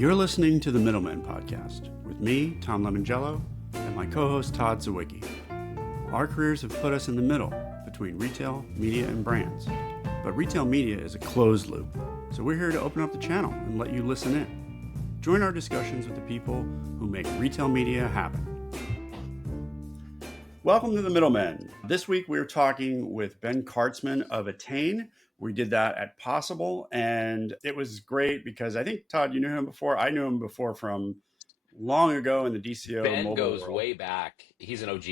You're listening to the Middlemen podcast with me, Tom Lemongello, and my co-host Todd Zawicki. Our careers have put us in the middle between retail, media, and brands. But retail media is a closed loop, so we're here to open up the channel and let you listen in. Join our discussions with the people who make retail media happen. Welcome to the Middlemen. This week we're talking with Ben Kartzman of Attain. We did that at Possible, and it was great because I think, Todd, you knew him before. I knew him before from long ago in the DCO Ben mobile goes world. way back. He's an OG,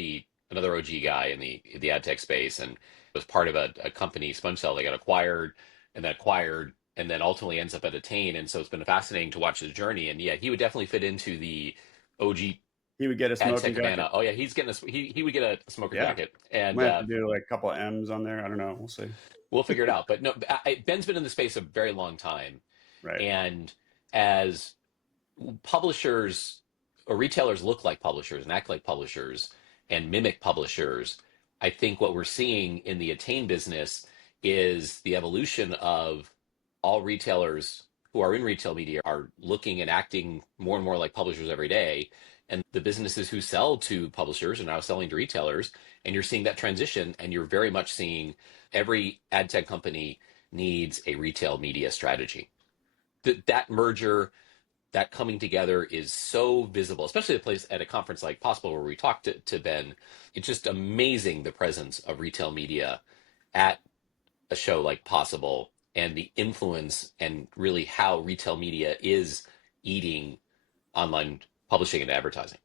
another OG guy in the ad tech space, and was part of a company, SpongeCell. They got acquired, and then ultimately ends up at Attain. And so it's been fascinating to watch his journey. And yeah, he would definitely fit into the OG He would get a ad smoking tech fan. jacket. Oh yeah, he would get a smoker Yeah. jacket, and Might have to do like a couple of M's on there. I don't know. We'll see. we'll figure it out. But no, Ben's been in the space a very long time, Right. and as publishers or retailers look like publishers and act like publishers and mimic publishers, I think what we're seeing in the Attain business is the evolution of all retailers who are in retail media are looking and acting more and more like publishers every day. And the businesses who sell to publishers are now selling to retailers. And you're seeing that transition, and you're very much seeing every ad tech company needs a retail media strategy. That merger, that coming together is so visible, especially a place at a conference like Possible where we talked to Ben. It's just amazing the presence of retail media at a show like Possible and the influence and really how retail media is eating online publishing and advertising.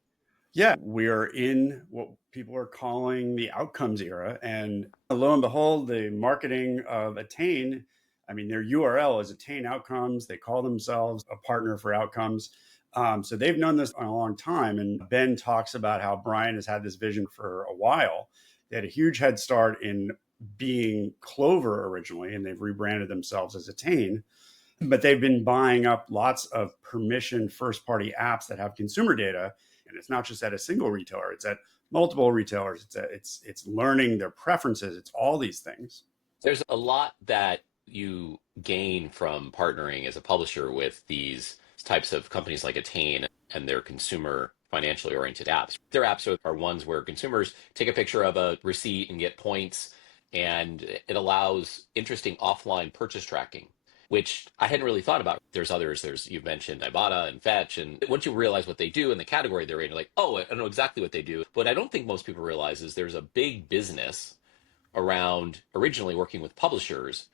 Yeah, we are in what people are calling the outcomes era. And lo and behold, the marketing of Attain, I mean, their URL is Attain Outcomes. They call themselves a partner for outcomes. So they've known this a long time. And Ben talks about how Brian has had this vision for a while. They had a huge head start in being Klover originally, and they've rebranded themselves as Attain. But they've been buying up lots of permission first-party apps that have consumer data. And it's not just at a single retailer, it's at multiple retailers. It's learning their preferences. It's all these things. There's a lot that you gain from partnering as a publisher with these types of companies like Attain and their consumer financially oriented apps. Their apps are ones where consumers take a picture of a receipt and get points, and it allows interesting offline purchase tracking, which I hadn't really thought about. There's others. You've mentioned Ibotta and Fetch. And once you realize what they do and the category they're in, you're like, oh, I know exactly what they do. But I don't think most people realize is there's a big business around originally working with publishers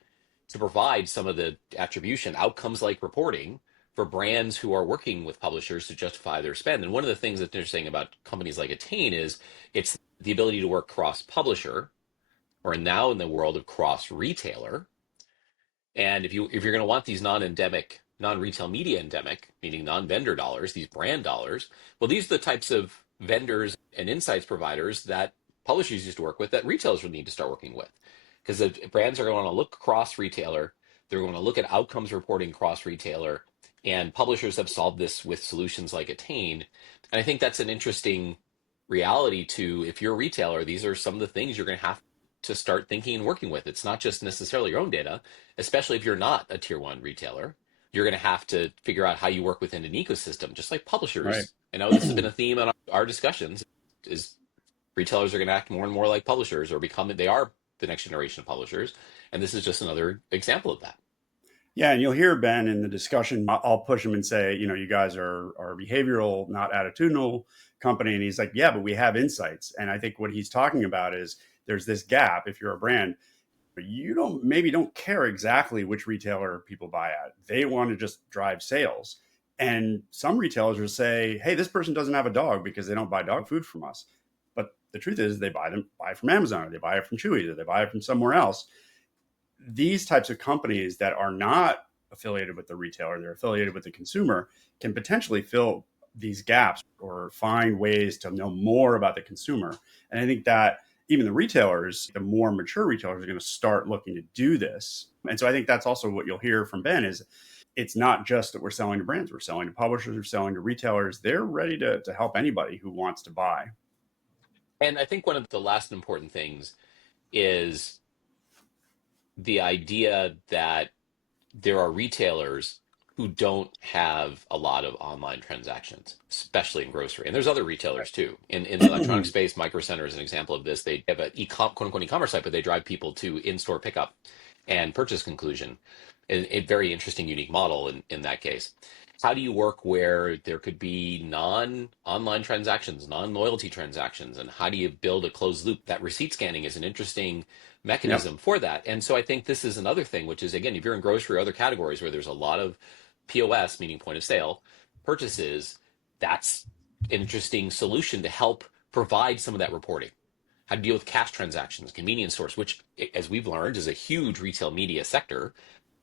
to provide some of the attribution outcomes like reporting for brands who are working with publishers to justify their spend. And one of the things that's interesting about companies like Attain is it's the ability to work cross-publisher, or now in the world of cross-retailer. And if you're going to want these non-endemic, non-retail media endemic, meaning non-vendor dollars, these brand dollars, well, these are the types of vendors and insights providers that publishers used to work with that retailers would need to start working with. Because the brands are going to look cross-retailer, they're going to look at outcomes reporting cross-retailer, and publishers have solved this with solutions like Attain. And I think that's an interesting reality to, if you're a retailer, these are some of the things you're going to have to start thinking and working with. It's not just necessarily your own data, especially if you're not a tier one retailer. You're going to have to figure out how you work within an ecosystem, just like publishers. Right. I know this has been a theme in our discussions, is retailers are going to act more and more like publishers, or they are the next generation of publishers. And this is just another example of that. Yeah, and you'll hear Ben in the discussion. I'll push him and say, you guys are a behavioral, not attitudinal company. And he's like, yeah, but we have insights. And I think what he's talking about is there's this gap. If you're a brand, you don't care exactly which retailer people buy at. They want to just drive sales. And some retailers will say, hey, this person doesn't have a dog because they don't buy dog food from us. But the truth is they buy from Amazon, or they buy it from Chewy, or they buy it from somewhere else. These types of companies that are not affiliated with the retailer, they're affiliated with the consumer, can potentially fill these gaps or find ways to know more about the consumer. And I think that even the retailers, the more mature retailers, are going to start looking to do this. And so I think that's also what you'll hear from Ben is it's not just that we're selling to brands, we're selling to publishers, we're selling to retailers. They're ready to help anybody who wants to buy. And I think one of the last important things is the idea that there are retailers who don't have a lot of online transactions, especially in grocery. And there's other retailers too. In the electronic space, Micro Center is an example of this. They have a quote unquote e-commerce site, but they drive people to in-store pickup and purchase conclusion. A very interesting, unique model in that case. How do you work where there could be non-online transactions, non-loyalty transactions, and how do you build a closed loop? That receipt scanning is an interesting mechanism for that. And so I think this is another thing, which is, again, if you're in grocery or other categories where there's a lot of POS, meaning point of sale, purchases, that's an interesting solution to help provide some of that reporting. How to deal with cash transactions, convenience stores, which, as we've learned, is a huge retail media sector.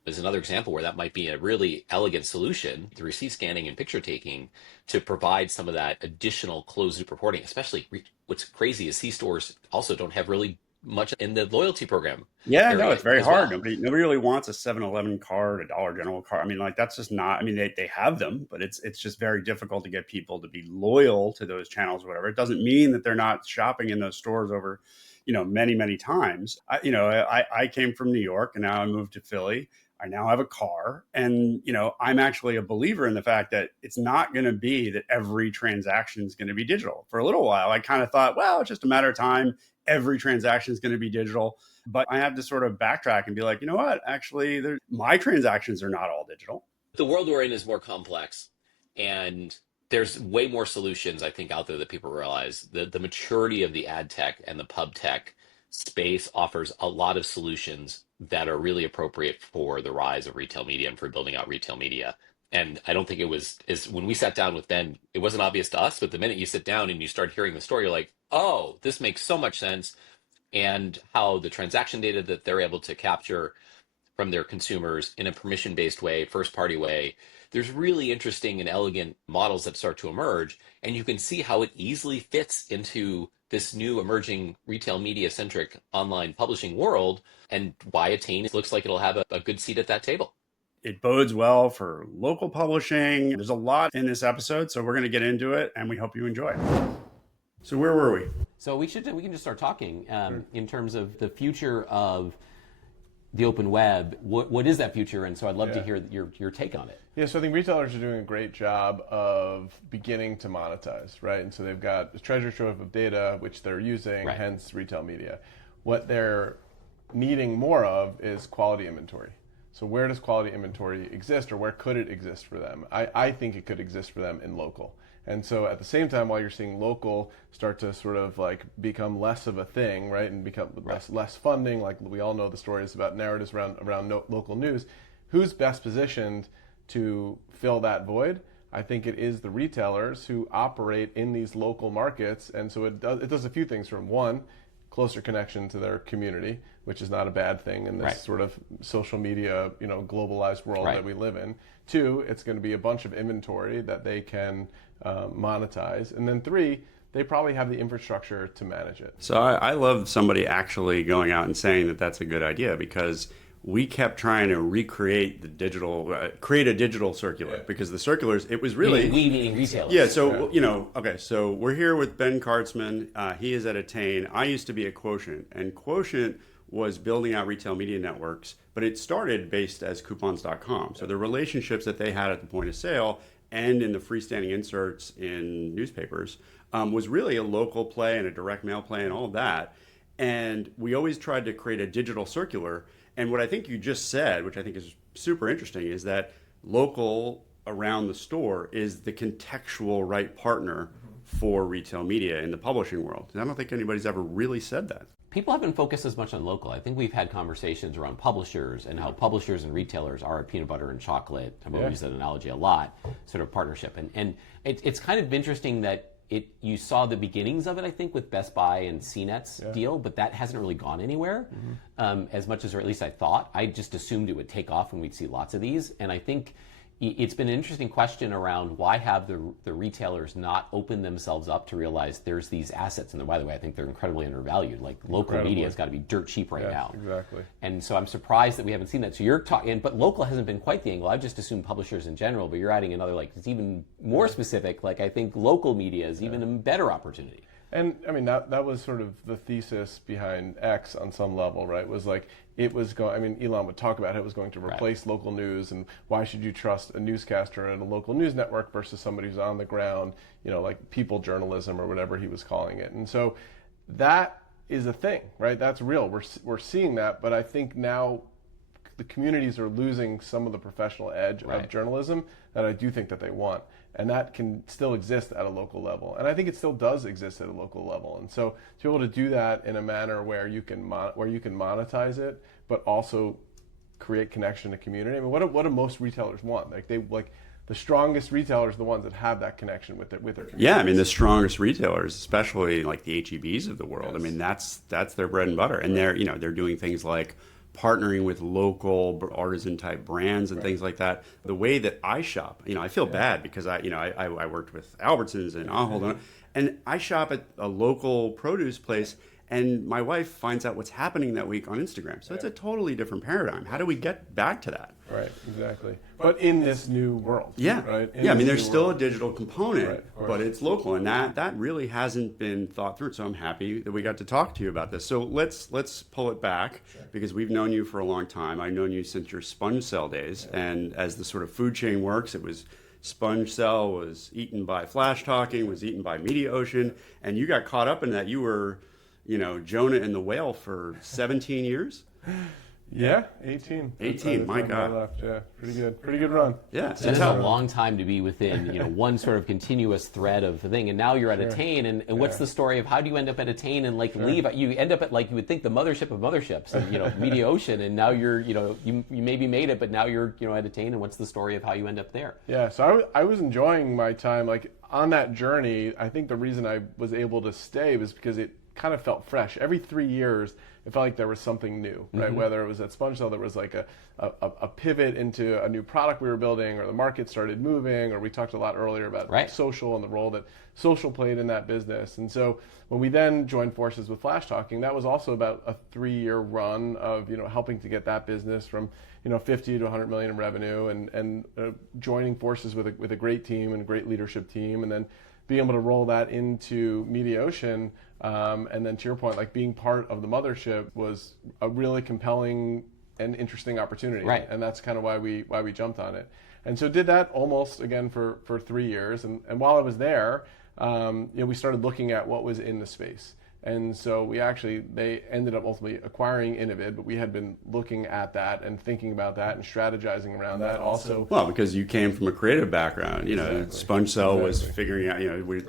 Is another example where that might be a really elegant solution, the receipt scanning and picture taking, to provide some of that additional closed loop reporting. Especially what's crazy is C-stores also don't have really much in the loyalty program. Yeah, no, it's very hard. Well. Nobody really wants a 7-Eleven card, a Dollar General card. I mean, like, that's just not, I mean, they have them, but it's just very difficult to get people to be loyal to those channels or whatever. It doesn't mean that they're not shopping in those stores over, many, many times. I came from New York and now I moved to Philly. I now have a car, and I'm actually a believer in the fact that it's not going to be that every transaction is going to be digital. For a little while, I kind of thought, well, it's just a matter of time. Every transaction is going to be digital, but I have to sort of backtrack and be like, you know what? Actually, my transactions are not all digital. The world we're in is more complex, and there's way more solutions, I think, out there that people realize. The maturity of the ad tech and the pub tech space offers a lot of solutions that are really appropriate for the rise of retail media and for building out retail media. And I don't think when we sat down with Ben, it wasn't obvious to us, but the minute you sit down and you start hearing the story, you're like, oh, this makes so much sense. And how the transaction data that they're able to capture from their consumers in a permission-based way, first-party way, there's really interesting and elegant models that start to emerge. And you can see how it easily fits into this new emerging retail media-centric online publishing world, and why Attain looks like it'll have a good seat at that table. It bodes well for local publishing. There's a lot in this episode, so we're going to get into it, and we hope you enjoy it. So where were we? So we can just start talking in terms of the future of the open web. What is that future? And so I'd love to hear your take on it. Yeah, so I think retailers are doing a great job of beginning to monetize, right? And so they've got a treasure trove of data, which they're using, hence retail media. What they're needing more of is quality inventory. So where does quality inventory exist, or where could it exist for them? I think it could exist for them in local. And so at the same time, while you're seeing local start to sort of like become less of a thing, right, and become less funding, like we all know the stories about narratives around local news, who's best positioned to fill that void? I think it is the retailers who operate in these local markets, and so it does a few things. From one, closer connection to their community, which is not a bad thing in this sort of social media, globalized world that we live in. Two, it's going to be a bunch of inventory that they can monetize. And then three, they probably have the infrastructure to manage it. So I love somebody actually going out and saying that that's a good idea, because we kept trying to recreate the digital, create a digital circular, because the circulars, it was really... We meaning retailers. Yeah, so, okay, so we're here with Ben Kartzman. He is at Attain. I used to be at Quotient, and Quotient was building out retail media networks, but it started based as coupons.com. So the relationships that they had at the point of sale and in the freestanding inserts in newspapers was really a local play and a direct mail play and all of that. And we always tried to create a digital circular. And what I think you just said, which I think is super interesting, is that local around the store is the contextual right partner for retail media in the publishing world. And I don't think anybody's ever really said that. People haven't focused as much on local. I think we've had conversations around publishers and how publishers and retailers are a peanut butter and chocolate. I've used that analogy a lot, sort of partnership. And it's kind of interesting that you saw the beginnings of it, I think, with Best Buy and CNET's deal, but that hasn't really gone anywhere as much as, or at least I thought. I just assumed it would take off and we'd see lots of these. And I think it's been an interesting question around why have the retailers not opened themselves up to realize there's these assets. And by the way, I think they're incredibly undervalued. Like local media has got to be dirt cheap right now. Exactly. And so I'm surprised that we haven't seen that. So you're talking, but local hasn't been quite the angle. I've just assumed publishers in general, but you're adding another, like, it's even more specific. Like, I think local media is even a better opportunity. And I mean, that was sort of the thesis behind X on some level, right? Was like, it was going, I mean, Elon would talk about how it was going to replace local news, and why should you trust a newscaster at a local news network versus somebody who's on the ground, like people journalism or whatever he was calling it. And so that is a thing, right? That's real. We're seeing that, but I think now the communities are losing some of the professional edge of journalism that I do think that they want. And that can still exist at a local level. And I think it still does exist at a local level. And so to be able to do that in a manner where you can monetize it, but also create connection to community. I mean, what do most retailers want? Like the strongest retailers are the ones that have that connection with their community. Yeah, I mean, the strongest retailers, especially like the H-E-Bs of the world. Yes. I mean, that's their bread and butter. And they're doing things like partnering with local artisan type brands and things like that. The way that I shop, I feel bad because I worked with Albertsons and Ahold, and I shop at a local produce place, and my wife finds out what's happening that week on Instagram. So it's a totally different paradigm. How do we get back to that? Right, exactly. But in this new world. Yeah. Right? I mean, there's still a digital component, but it's local, and that really hasn't been thought through. So I'm happy that we got to talk to you about this. So let's pull it back, because we've known you for a long time. I've known you since your Sponge Cell days, and as the sort of food chain works, it was Sponge Cell was eaten by Flash Talking, was eaten by Media Ocean, and you got caught up in that. You were, Jonah and the Whale for 17 years. Yeah, 18. 18, my God. Left. Yeah, pretty good run. Yeah. That is a long time to be within, one sort of continuous thread of the thing. And now you're at Attain, and what's the story of how do you end up at Attain and leave? You end up at, you would think, the mothership of motherships, and, Media Ocean, and now you're, you maybe made it, but now you're, at Attain, and what's the story of how you end up there? Yeah, so I was enjoying my time, on that journey. I think the reason I was able to stay was because it kind of felt fresh. Every 3 years, it felt like there was something new, right? Whether it was at Sponge Cell, there was like a pivot into a new product we were building, or the market started moving, or we talked a lot earlier about social and the role that social played in that business. And so when we then joined forces with Flash Talking, that was also about a 3-year run of helping to get that business from 50 to 100 million in revenue, and joining forces with a great team and a great leadership team, and then being able to roll that into Media Ocean. And then to your point, being part of the mothership was a really compelling and interesting opportunity. Right. And that's kind of why we jumped on it. And so did that almost again for 3 years. And while I was there, we started looking at what was in the space. And so they ended up ultimately acquiring Innovid, but we had been looking at that and thinking about that and strategizing around that also. Well, because you came from a creative background, Sponge Cell was figuring out,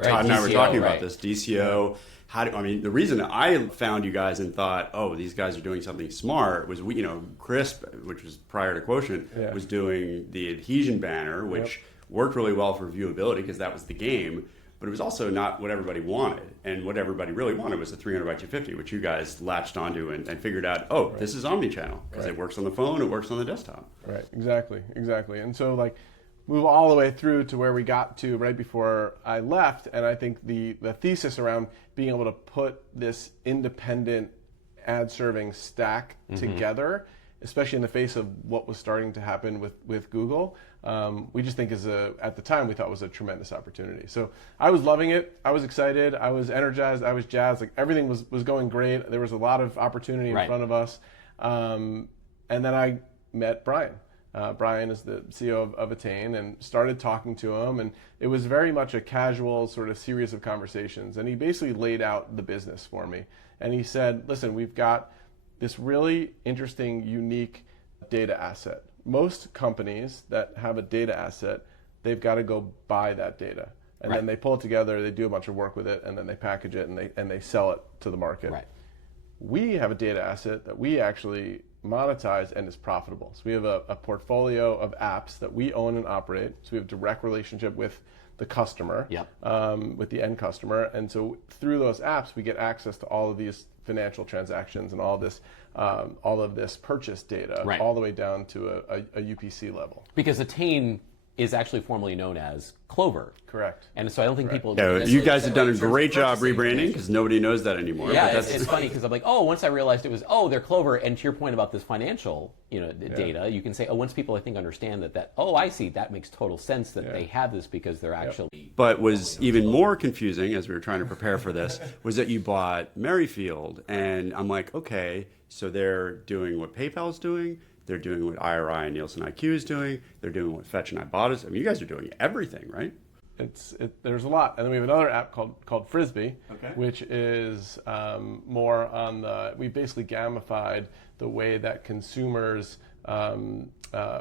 Todd and I were talking about this, DCO. The reason I found you guys and thought, oh, these guys are doing something smart was Crisp, which was prior to Quotient, was doing the adhesion banner, which worked really well for viewability because that was the game. But it was also not what everybody wanted. And what everybody really wanted was the 300 by 250, which you guys latched onto and figured out, this is omnichannel, because it works on the phone, it works on the desktop. Right, exactly. And so move all the way through to where we got to right before I left. And I think the thesis around being able to put this independent ad serving stack together, especially in the face of what was starting to happen with Google, we just think at the time we thought was a tremendous opportunity. So I was loving it. I was excited. I was energized. I was jazzed. Everything was going great. There was a lot of opportunity in front of us. And then I met Brian. Brian is the CEO of Attain, and started talking to him, and it was very much a casual sort of series of conversations. And he basically laid out the business for me. And he said, listen, we've got this really interesting, unique data asset. Most companies that have a data asset, they've got to go buy that data. And then they pull it together, they do a bunch of work with it, and then they package it and they sell it to the market. Right. We have a data asset that we actually monetize and is profitable. So we have a portfolio of apps that we own and operate. So we have direct relationship with the customer, with the end customer. And so through those apps, we get access to all of these financial transactions and all of this purchase data, all the way down to a UPC level. Because Attain is actually formerly known as Klover. Correct. And so I don't think people... Yeah, you guys have done a great job rebranding because nobody knows that anymore. Yeah, it's funny because I'm like, once I realized it was, they're Klover. And to your point about this financial, data, you can say, once people I think understand that, I see, that makes total sense that they have this because they're actually... But was even more confusing as we were trying to prepare for this was that you bought Merrifield, and I'm like, okay, so they're doing what PayPal's doing. They're doing what IRI and Nielsen IQ is doing. They're doing what Fetch and Ibotta is. I mean, you guys are doing everything, right? There's a lot. And then we have another app called Frisbee, which is more on we basically gamified the way that consumers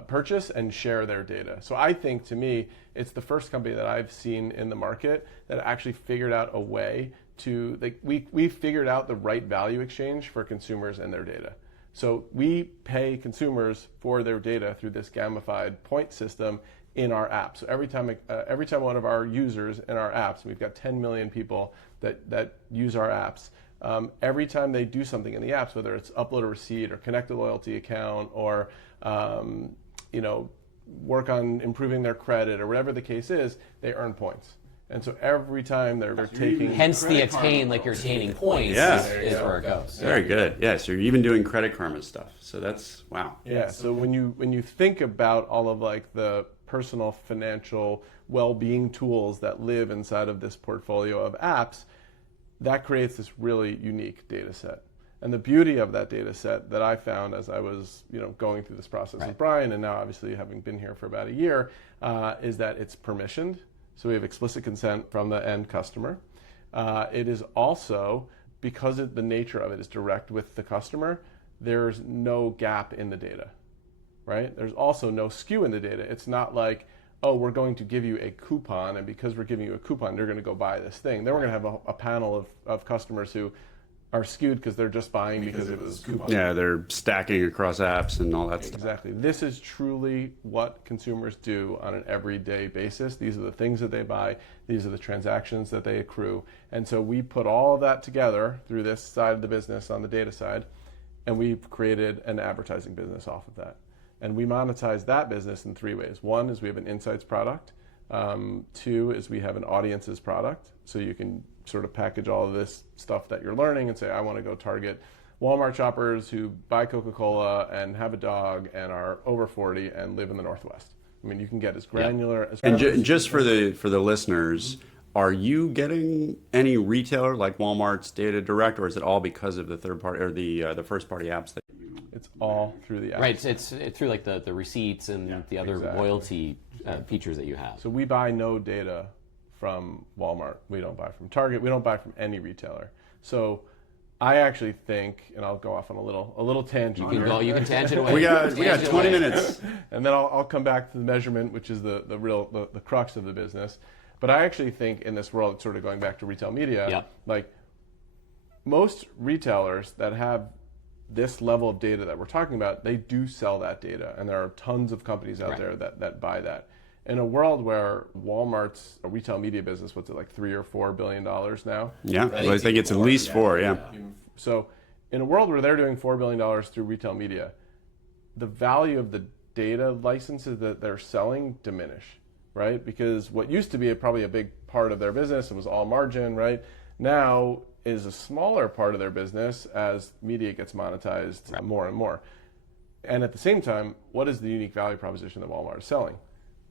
purchase and share their data. So I think, to me, it's the first company that I've seen in the market that actually figured out a way to, we figured out the right value exchange for consumers and their data. So we pay consumers for their data through this gamified point system in our app. So every time one of our users in our apps, we've got 10 million people that use our apps, every time they do something in the apps, whether it's upload a receipt or connect a loyalty account or work on improving their credit or whatever the case is, they earn points. And so every time they're taking... Hence the Attain, like you're attaining points, is where it goes. Very good. Yeah, so you're even doing Credit Karma stuff. So that's, wow. Yeah, so when you think about all of like the personal financial well-being tools that live inside of this portfolio of apps, that creates this really unique data set. And the beauty of that data set that I found as I was going through this process with Brian, and now obviously having been here for about a year, is that it's permissioned. So we have explicit consent from the end customer. It is also, because the nature of it is direct with the customer, there's no gap in the data, right? There's also no skew in the data. It's not like, we're going to give you a coupon, and because we're giving you a coupon, they're going to go buy this thing. Then we're going to have a panel of customers who are skewed because they're just buying because it was coupon. Yeah, they're stacking across apps and all that stuff. Exactly. This is truly what consumers do on an everyday basis. These are the things that they buy. These are the transactions that they accrue. And so we put all of that together through this side of the business on the data side, and we've created an advertising business off of that. And we monetize that business in 3 ways. One is we have an insights product. 2 is we have an audiences product. So you can sort of package all of this stuff that you're learning and say, I want to go target Walmart shoppers who buy Coca-Cola and have a dog and are over 40 and live in the Northwest. I mean, you can get as granular as... And just for the listeners, are you getting any retailer like Walmart's data direct, or is it all because of the third party or the first party apps that you... It's all through the apps. Right, it's through like the receipts and the other loyalty features that you have. So we buy no data from Walmart. We don't buy from Target. We don't buy from any retailer. So I actually think, and I'll go off on a little tangent. You can tangent away. We got 20 minutes. And then I'll come back to the measurement, which is the real crux of the business. But I actually think in this world, sort of going back to retail media, like most retailers that have this level of data that we're talking about, they do sell that data. And there are tons of companies out there that buy that. In a world where Walmart's retail media business, what's it, like $3 or $4 billion now? Yeah, well, I think it's at least 4, yeah. So in a world where they're doing $4 billion through retail media, the value of the data licenses that they're selling diminish, right? Because what used to be probably a big part of their business, it was all margin, right? Now is a smaller part of their business as media gets monetized more and more. And at the same time, what is the unique value proposition that Walmart is selling?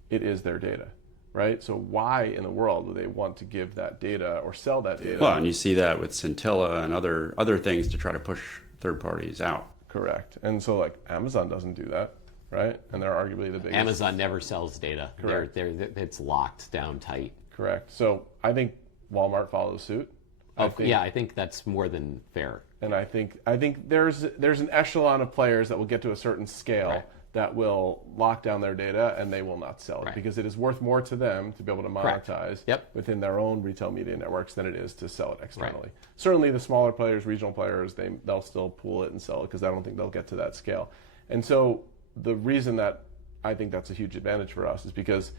It is their data, right? So why in the world would they want to give that data or sell that data? Well, and you see that with Scintilla and other things to try to push third parties out. Correct. And so like Amazon doesn't do that, right? And they're arguably the biggest. Amazon never sells data. Correct. It's locked down tight. Correct. So I think Walmart follows suit. I think that's more than fair. And I think there's an echelon of players that will get to a certain scale that will lock down their data and they will not sell it because it is worth more to them to be able to monetize within their own retail media networks than it is to sell it externally. Certainly the smaller players, regional players, they'll still pool it and sell it because I don't think they'll get to that scale. And so the reason that I think that's a huge advantage for us is because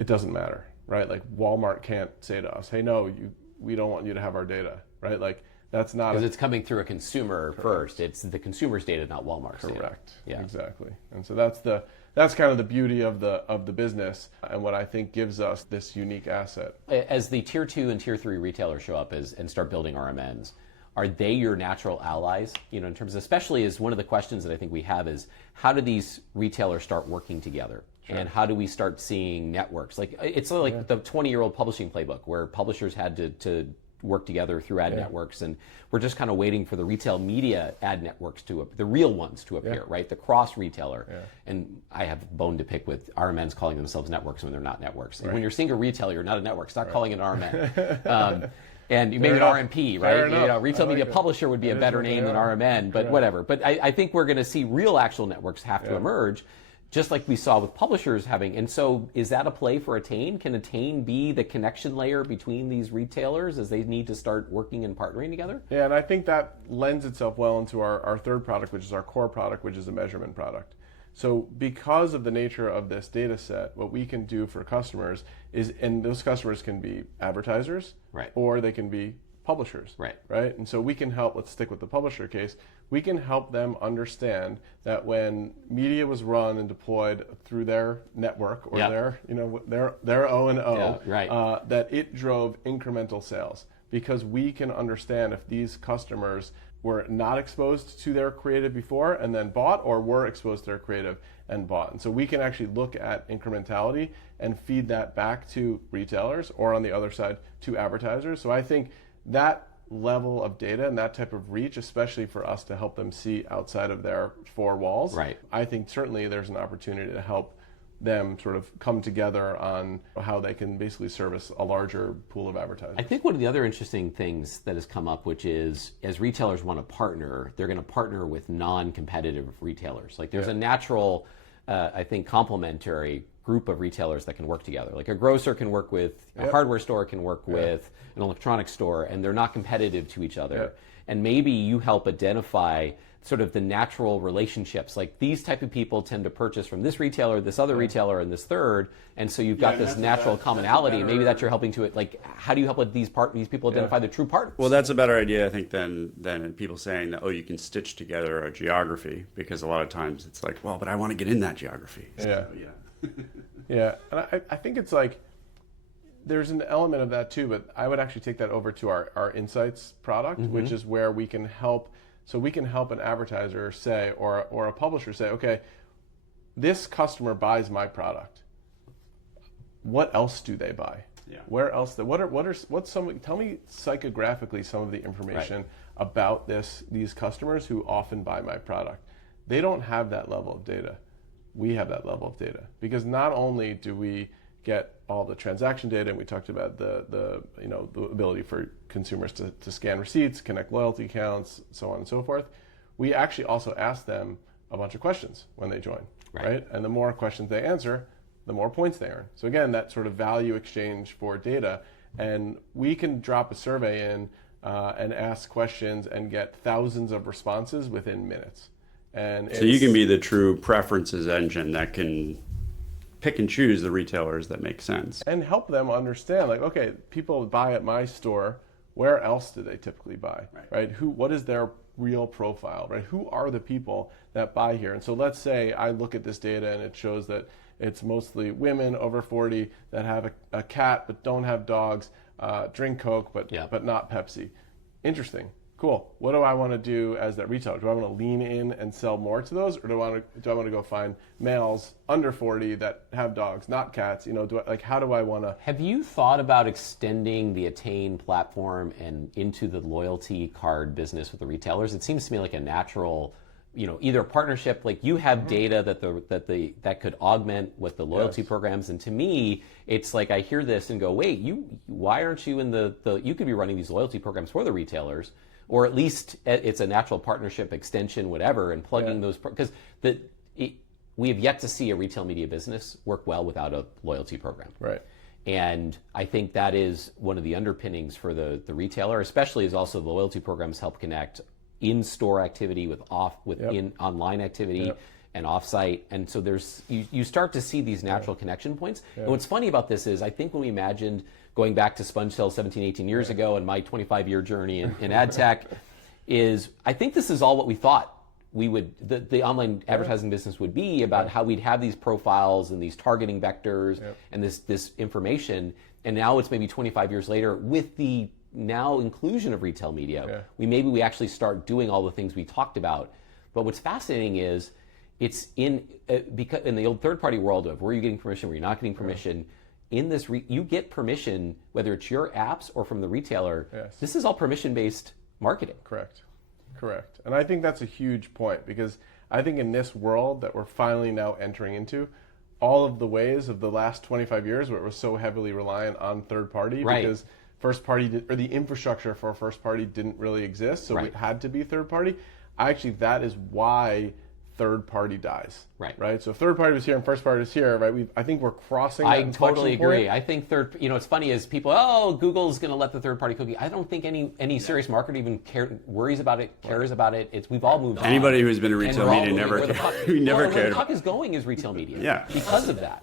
it doesn't matter, right? Like Walmart can't say to us, hey, no, we don't want you to have our data, right? Like that's not because it's coming through a consumer first. It's the consumer's data, not Walmart's data. Correct. Yeah, exactly. And so that's the that's kind of the beauty of the business, and what I think gives us this unique asset. As the tier 2 and tier 3 retailers show up and start building RMNs, are they your natural allies? You know, in terms of, especially as one of the questions that I think we have is, how do these retailers start working together? Sure. And how do we start seeing networks? Like, it's like the 20-year-old publishing playbook where publishers had to work together through ad networks, and we're just kind of waiting for the retail media ad networks the real ones to appear, right? The cross retailer. And I have a bone to pick with RMNs calling themselves networks when they're not networks. When you're seeing a retailer, you're not a network. Stop calling it an RMN. And maybe an RMP, right? You know, retail media publisher would be a better name than RMN, but whatever. But I think we're going to see real actual networks have to emerge, just like we saw with publishers having. And so is that a play for Attain? Can Attain be the connection layer between these retailers as they need to start working and partnering together? Yeah, and I think that lends itself well into our third product, which is our core product, which is a measurement product. So because of the nature of this data set, what we can do for customers is, and those customers can be advertisers, or they can be publishers, right? And so we can help, let's stick with the publisher case, we can help them understand that when media was run and deployed through their network or their O&O, that it drove incremental sales, because we can understand if these customers were not exposed to their creative before and then bought, or were exposed to their creative and bought. And so we can actually look at incrementality and feed that back to retailers, or on the other side to advertisers. So I think that level of data and that type of reach, especially for us to help them see outside of their four walls, I think certainly there's an opportunity to help them sort of come together on how they can basically service a larger pool of advertisers. I think one of the other interesting things that has come up, which is as retailers want to partner, they're going to partner with non-competitive retailers. Like there's a natural, I think, complementary group of retailers that can work together. Like a grocer can work with, a hardware store can work with an electronics store, and they're not competitive to each other. And maybe you help identify sort of the natural relationships. Like these type of people tend to purchase from this retailer, this other retailer, and this third, and so you've got this natural commonality. And maybe that you're helping to it. Like, how do you help with these people identify the true partners? Well, that's a better idea, I think, than people saying that, oh, you can stitch together a geography, because a lot of times it's like, well, but I want to get in that geography. So, and I think it's like there's an element of that too, but I would actually take that over to our insights product, which is where we can help. So we can help an advertiser say, or a publisher say, okay, this customer buys my product. What else do they buy? Where else? Tell me psychographically some of the information about these customers who often buy my product. They don't have that level of data. We have that level of data, because not only do we get all the transaction data, and we talked about the ability for consumers to scan receipts, connect loyalty accounts, so on and so forth. We actually also ask them a bunch of questions when they join, right? And the more questions they answer, the more points they earn. So again, that sort of value exchange for data, and we can drop a survey in and ask questions and get thousands of responses within minutes. And so you can be the true preferences engine that can pick and choose the retailers that make sense. And help them understand, like, okay, people buy at my store, where else do they typically buy, right? What is their real profile, right? Who are the people that buy here? And so let's say I look at this data and it shows that it's mostly women over 40 that have a cat but don't have dogs, drink Coke but not Pepsi. Interesting. Cool. What do I want to do as that retailer? Do I want to lean in and sell more to those, or do I want to go find males under 40 that have dogs, not cats? How do I want to? Have you thought about extending the Attain platform and into the loyalty card business with the retailers? It seems to me like a natural, either a partnership. Like you have data that could augment what the loyalty programs. And to me, it's like I hear this and go, wait, why aren't you in you could be running these loyalty programs for the retailers? Or at least it's a natural partnership extension, whatever, and plugging those, because we have yet to see a retail media business work well without a loyalty program. Right. And I think that is one of the underpinnings for the retailer, especially as also the loyalty programs help connect in-store activity with online activity and offsite. And so you start to see these natural connection points. And what's funny about this is I think when we imagined going back to SpongeTale 17, 18 years ago and my 25-year journey in ad tech, is I think this is all what we thought the online advertising business would be about how we'd have these profiles and these targeting vectors and this information. And now it's maybe 25 years later with the now inclusion of retail media, we actually start doing all the things we talked about. But what's fascinating is it's because in the old third-party world of where you're getting permission, where you're not getting permission, in this you get permission, whether it's your apps or from the retailer. This is all permission-based marketing. Correct. And I think that's a huge point, because I think in this world that we're finally now entering into, all of the ways of the last 25 years where it was so heavily reliant on third party, because first party or the infrastructure for first party didn't really exist, so it had to be third party. That is why third party dies. Right. So if third party was here and first party was here, right? I think we're crossing that inflection point. I totally agree. I think it's funny is people, Google's going to let the third party cookie. I don't think any serious marketer even worries about it, cares about it. We've all moved on. Anybody who's been in retail media never cared. Where the puck is going is retail media. Because of that.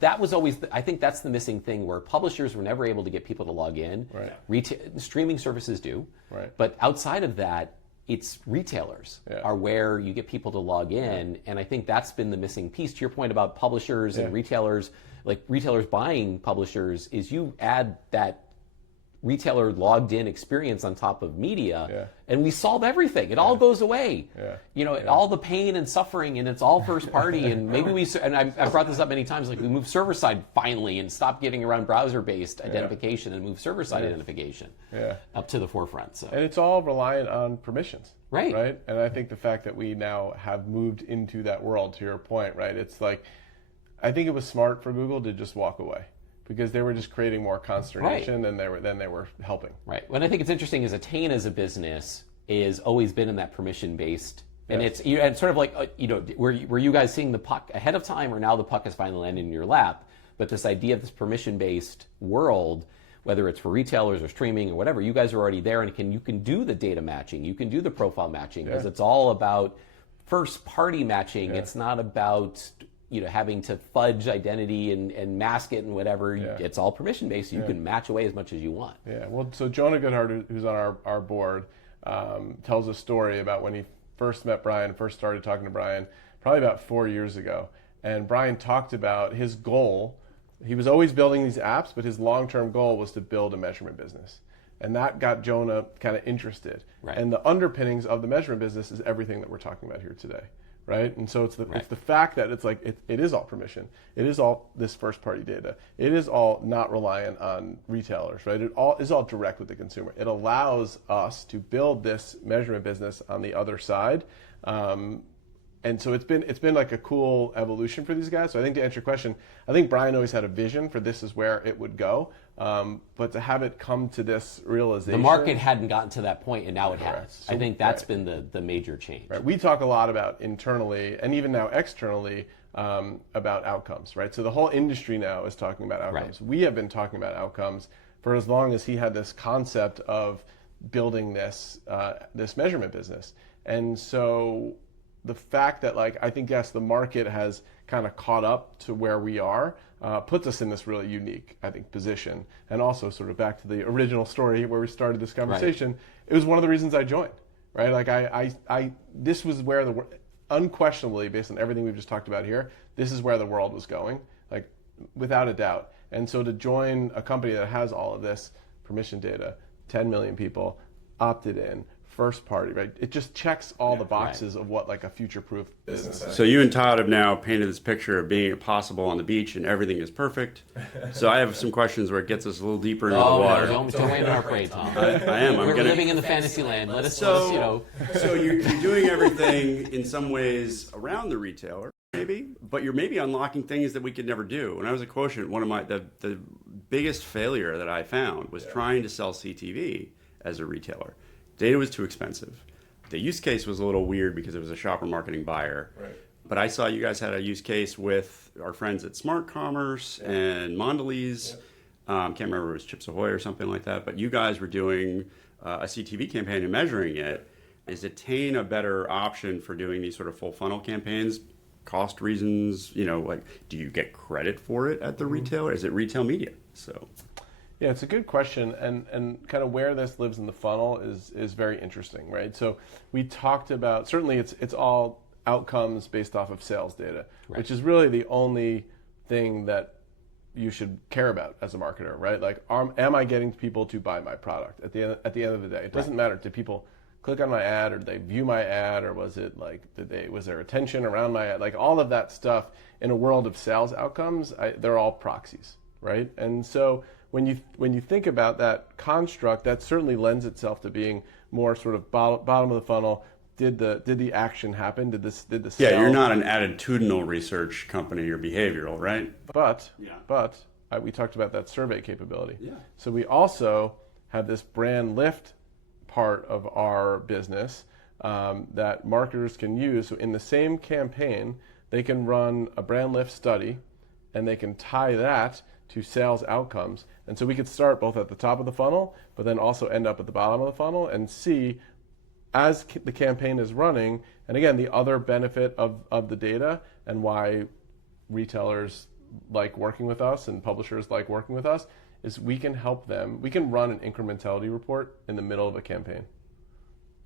That was always, I think that's the missing thing, where publishers were never able to get people to log in. Streaming services do. But outside of that, it's retailers are where you get people to log in, and I think that's been the missing piece. To your point about publishers and retailers, like retailers buying publishers, is you add that retailer logged in experience on top of media, and we solve everything. It all goes away. All the pain and suffering, and it's all first party. And maybe I've brought this up many times. Like we move server side finally, and stop getting around browser based identification and move server side identification up to the forefront. So. And it's all reliant on permissions. Right. And I think the fact that we now have moved into that world, to your point, right? It's like, I think it was smart for Google to just walk away, because they were just creating more consternation than they were helping. Right. What I think it's interesting is Attain as a business is always been in that permission-based, and it's sort of like were you guys seeing the puck ahead of time, or now the puck has finally landed in your lap? But this idea of this permission-based world, whether it's for retailers or streaming or whatever, you guys are already there, and you can do the data matching, you can do the profile matching, because it's all about first-party matching. It's not about having to fudge identity and mask it and whatever. It's all permission based, so you can match away as much as you want. Well, so Jonah Goodhart, who's on our board, tells a story about when he first met Brian, first started talking to Brian, probably about 4 years ago. And Brian talked about his goal. He was always building these apps, but his long-term goal was to build a measurement business. And that got Jonah kind of interested. And the underpinnings of the measurement business is everything that we're talking about here today. Right, and so it's the fact that it's like it is all permission. It is all this first party data. It is all not reliant on retailers. Right, it all is all direct with the consumer. It allows us to build this measurement business on the other side, and so it's been like a cool evolution for these guys. So I think to answer your question, I think Brian always had a vision for this is where it would go, but to have it come to this realization, the market hadn't gotten to that point, and now it has. So, I think that's been the major change. We talk a lot about internally and even now externally about outcomes. Right, so the whole industry now is talking about outcomes. We have been talking about outcomes for as long as he had this concept of building this measurement business, and so. The fact that I think the market has kind of caught up to where we are puts us in this really unique, I think, position. And also sort of back to the original story where we started this conversation, it was one of the reasons I joined, right? This was where unquestionably, based on everything we've just talked about here, this is where the world was going, without a doubt. And so to join a company that has all of this permission data, 10 million people opted in, first party, right? It just checks all the boxes of what a future-proof business is. So you and Todd have now painted this picture of being possible on the beach and everything is perfect. So I have some questions where it gets us a little deeper into the water. Don't rain on our parade, Tom. I am. We're living in the fantasy land. So you're doing everything in some ways around the retailer, maybe, but you're maybe unlocking things that we could never do. When I was a quotient, the biggest failure that I found was trying to sell CTV as a retailer. Data was too expensive. The use case was a little weird because it was a shopper marketing buyer. But I saw you guys had a use case with our friends at Smart Commerce and Mondelez. Can't remember if it was Chips Ahoy or something like that. But you guys were doing a CTV campaign and measuring it. Is Attain a better option for doing these sort of full funnel campaigns? Cost reasons, do you get credit for it at the retailer? Is it retail media? So. Yeah, it's a good question, and kind of where this lives in the funnel is very interesting, right? So we talked about, certainly it's all outcomes based off of sales data, which is really the only thing that you should care about as a marketer, right? Like, am I getting people to buy my product at the end of the day? It doesn't matter. Did people click on my ad, or did they view my ad, or was it like, was there attention around my ad? Like, all of that stuff in a world of sales outcomes, they're all proxies, right? And so when you think about that construct, that certainly lends itself to being more sort of bottom of the funnel. Did the action happen? Did the sell? Yeah, you're not an attitudinal research company. You're behavioral, right? But we talked about that survey capability. Yeah. So we also have this brand lift part of our business that marketers can use. So in the same campaign, they can run a brand lift study, and they can tie that to sales outcomes. And so we could start both at the top of the funnel, but then also end up at the bottom of the funnel and see, as the campaign is running, and again, the other benefit of the data and why retailers like working with us and publishers like working with us is we can help them. We can run an incrementality report in the middle of a campaign.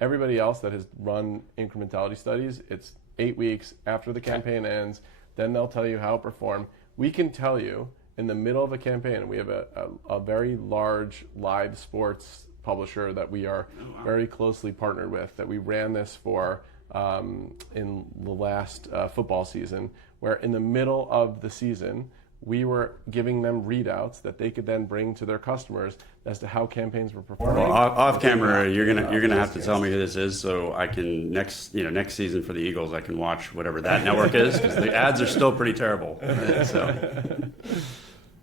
Everybody else that has run incrementality studies, it's 8 weeks after the campaign ends, then they'll tell you how it performed. We can tell you in the middle of a campaign, and we have a very large live sports publisher that we are very closely partnered with, that we ran this for in the last football season, where in the middle of the season, we were giving them readouts that they could then bring to their customers as to how campaigns were performing. Well, off camera, you're gonna have to tell me who this is, so I can next season for the Eagles, I can watch whatever that network is, because the ads are still pretty terrible. So.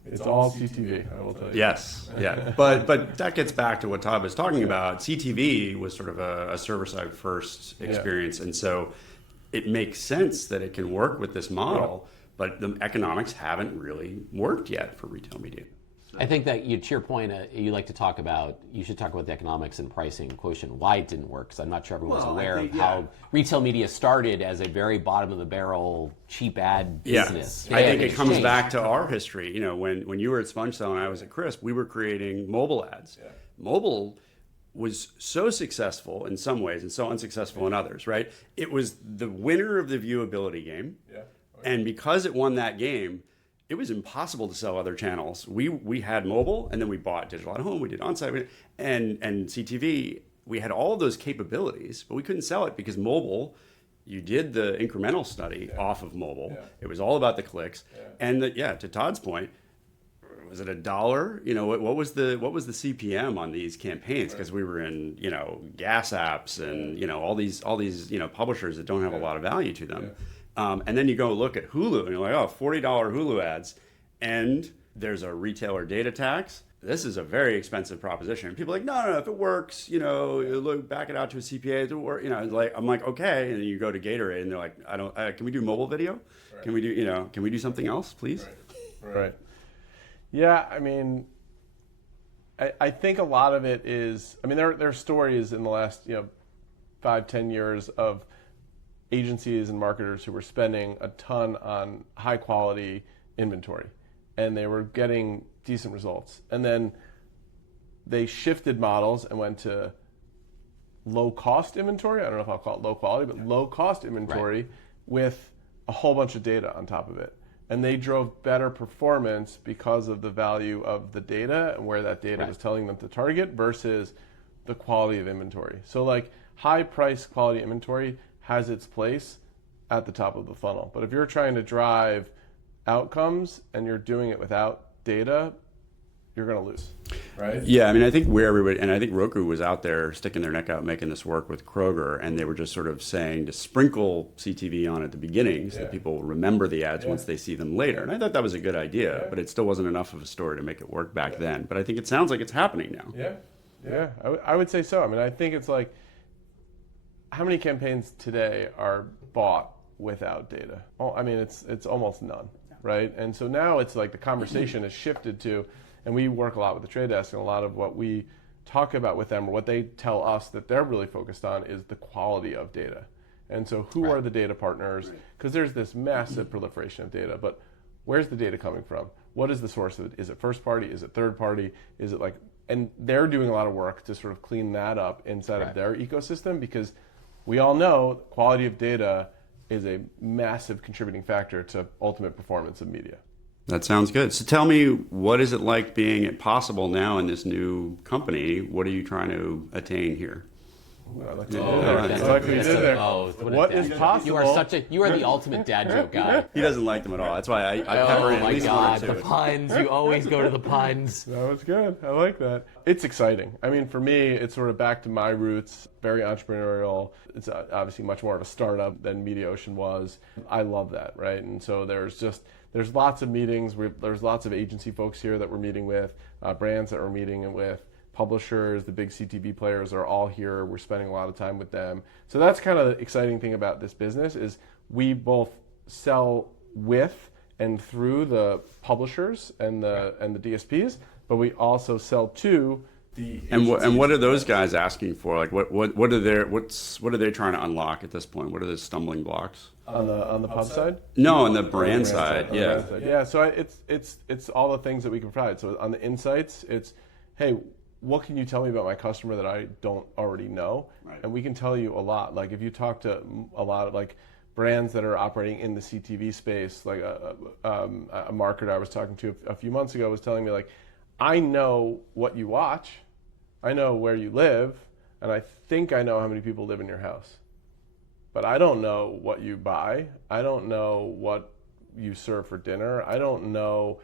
It's all CTV, I will tell you. Yes, yeah. But that gets back to what Todd was talking about. CTV was sort of a server-side first experience, and so it makes sense that it can work with this model, but the economics haven't really worked yet for retail media. I think that to your point, you should talk about the economics and pricing quotient, why it didn't work, because I'm not sure everyone's aware of how retail media started as a very bottom of the barrel, cheap ad business. I think it comes back to our history. You know, when you were at SpongeCell and I was at Crisp, we were creating mobile ads. Yeah. Mobile was so successful in some ways and so unsuccessful in others, right? It was the winner of the viewability game. Yeah. And because it won that game, it was impossible to sell other channels. We had mobile, and then we bought digital at home. We did on-site, and CTV. We had all of those capabilities, but we couldn't sell it because mobile. You did the incremental study off of mobile. Yeah. It was all about the clicks, and to Todd's point, was it $1? You know, what was the CPM on these campaigns? Because we were in gas apps and all these publishers that don't have a lot of value to them. Yeah. And then you go look at Hulu, and you're like, oh, $40 Hulu ads, and there's a retailer data tax. This is a very expensive proposition. And people are like, no, if it works, look, back it out to a CPA, it'll work. I'm like, okay. And then you go to Gatorade, and they're like, can we do mobile video? Right. Can we do something else, please? Right. Yeah, I mean, I think a lot of it is, I mean, there are stories in the last 5-10 years of agencies and marketers who were spending a ton on high quality inventory, and they were getting decent results. And then they shifted models and went to low cost inventory. I don't know if I'll call it low quality, but low cost inventory with a whole bunch of data on top of it. And they drove better performance because of the value of the data and where that data was telling them to target versus the quality of inventory. So like high price quality inventory has its place at the top of the funnel. But if you're trying to drive outcomes and you're doing it without data, you're going to lose, right? Yeah, I mean, I think I think Roku was out there sticking their neck out making this work with Kroger, and they were just sort of saying to sprinkle CTV on at the beginning so that people will remember the ads once they see them later. And I thought that was a good idea, but it still wasn't enough of a story to make it work back then. But I think it sounds like it's happening now. Yeah, I would say so. I mean, I think it's like, how many campaigns today are bought without data? Oh, I mean, it's almost none, right? And so now it's like the conversation has shifted to, and we work a lot with the trade desk, and a lot of what we talk about with them, or what they tell us that they're really focused on, is the quality of data. And so who are the data partners? Because there's this massive proliferation of data, but where's the data coming from? What is the source of it? Is it first party? Is it third party? Is it like, and they're doing a lot of work to sort of clean that up inside of their ecosystem, because we all know quality of data is a massive contributing factor to ultimate performance of media. That sounds good. So tell me, what is it like being at Possible now in this new company? What are you trying to attain here? I like what you did there. What is possible? You are the ultimate dad joke guy. He doesn't like them at all. That's why I pepper in at least one or two. The puns. You always go to the puns. That was good. I like that. It's exciting. I mean, for me, it's sort of back to my roots, very entrepreneurial. It's obviously much more of a startup than MediaOcean was. I love that, right? And so there's lots of meetings. There's lots of agency folks here that we're meeting with, brands that we're meeting with, publishers, the big CTV players are all here. We're spending a lot of time with them. So that's kind of the exciting thing about this business is we both sell with and through the publishers and the DSPs, but we also sell to the and what are those guys asking for? Like what are they trying to unlock at this point? What are the stumbling blocks? On the pub side? No, on the brand side. Yeah. Yeah. So it's all the things that we can provide. So on the insights, it's, hey, what can you tell me about my customer that I don't already know? Right. And we can tell you a lot. Like if you talk to a lot of like brands that are operating in the CTV space, like a marketer I was talking to a few months ago was telling me, like, I know what you watch, I know where you live, and I think I know how many people live in your house. But I don't know what you buy. I don't know what you serve for dinner. I don't know.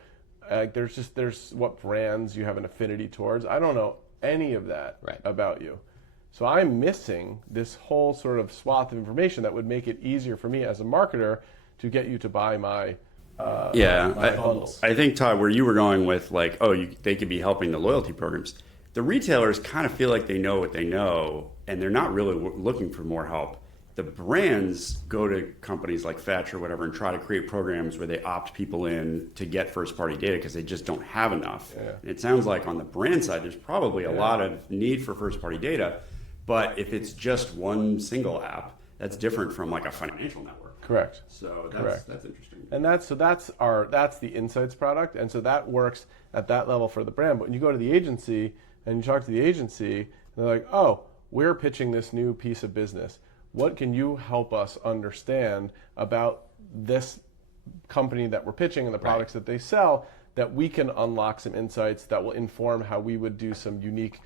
There's what brands you have an affinity towards. I don't know any of that about you. So I'm missing this whole sort of swath of information that would make it easier for me as a marketer to get you to buy my bundles. I think, Todd, where you were going with like, they could be helping the loyalty programs. The retailers kind of feel like they know what they know, and they're not really looking for more help. The brands go to companies like Fetch or whatever and try to create programs where they opt people in to get first-party data because they just don't have enough. Yeah. And it sounds like on the brand side, there's probably a lot of need for first-party data, but if it's just one single app, that's different from like a financial network. Correct. So that's interesting. And that's the insights product, and so that works at that level for the brand. But when you go to the agency and you talk to the agency, they're like, oh, we're pitching this new piece of business. What can you help us understand about this company that we're pitching and the products that they sell that we can unlock some insights that will inform how we would do some unique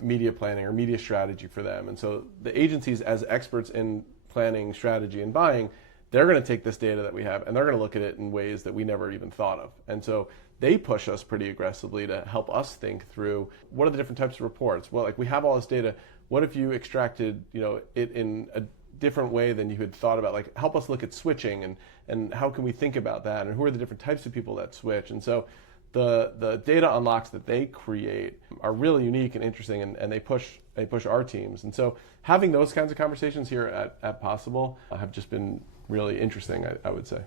media planning or media strategy for them? And so the agencies, as experts in planning, strategy, and buying, they're going to take this data that we have and they're going to look at it in ways that we never even thought of. And so they push us pretty aggressively to help us think through what are the different types of reports. Well, like we have all this data. What if you extracted, it in a different way than you had thought about? Like, help us look at switching and how can we think about that? And who are the different types of people that switch? And so the data unlocks that they create are really unique and interesting, and they push our teams. And so having those kinds of conversations here at Possible have just been really interesting, I would say.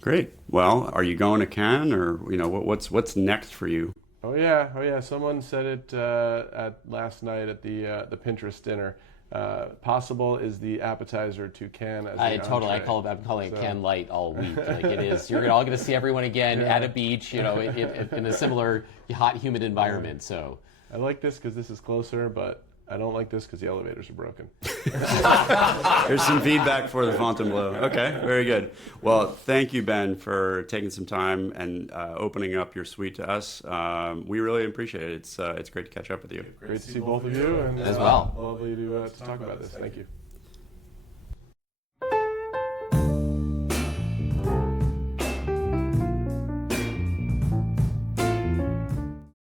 Great. Well, are you going to Cannes, or what's next for you? Oh yeah. Someone said it at last night at the Pinterest dinner. Possible is the appetizer to Cannes as the entree. Totally. I'm calling it Cannes Light all week. Like it is. You're all going to see everyone again at a beach, in a similar hot, humid environment. So I like this because this is closer, but I don't like this because the elevators are broken. There's some feedback for the Fontainebleau. Okay, very good. Well, thank you, Ben, for taking some time and opening up your suite to us. We really appreciate it. It's great to catch up with you. Great to see both of you, and as well. Lovely to talk about this. Thank you.